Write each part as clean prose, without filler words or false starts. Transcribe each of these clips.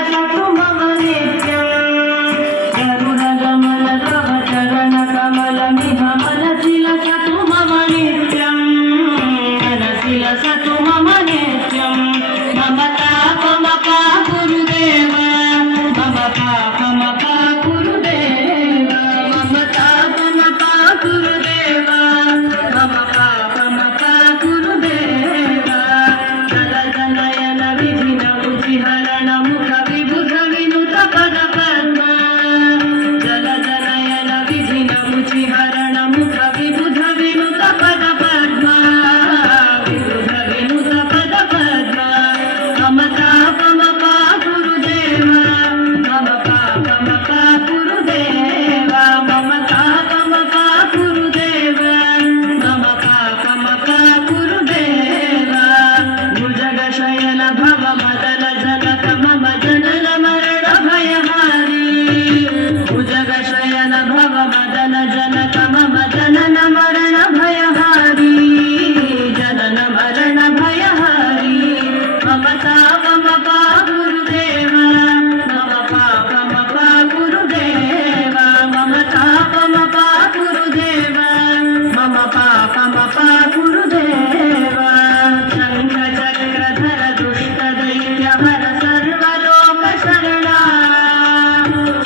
शिलसतु मम नित्यम् गरुडगमन तव चरणकमलमिह मनसिलसतु मम नित्यम् मनसिलसतु मम नित्यम् मम तापमपा गुरुदेव मम पापमपा गुरुदेव मम तापमपा गुरुदेव मम पापमपा गुरुदेव जल जनयन विधिन बुद्धिहरण मुख विबुध विनुत पद पद्म जल जनयन विधिन बुद्धिहरण मुख विबुध विनुत पद पद्म विबुध विनुत पद पद्म मम तापमपा गुरुदेव मम पापमपा गुरुदेव मम तापमपा गुरुदेव मम पापमपा गुरुदेव भुजगशयन भव मदन जनक मम जनन मरण भयहारी भुजगशयन भव मदन जनक मम जनन मरण भयहारी जनन मरण भयहारी मम तापमपा गुरुदेव मम पापमपा गुरुदेव मम तापमपा गुरुदेव मम पापमपा गुरुदेव शङ्ख चक्रधर दुष्ट दैत्य हर सर्वलोक शरणा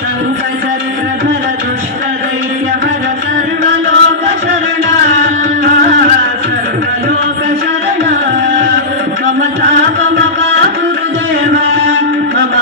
शङ्ख चक्रधर दुष्ट दैत्य हर सर्वलोक शरणा सर्वलोक शरणा मम तापमपा गुरुदेव मम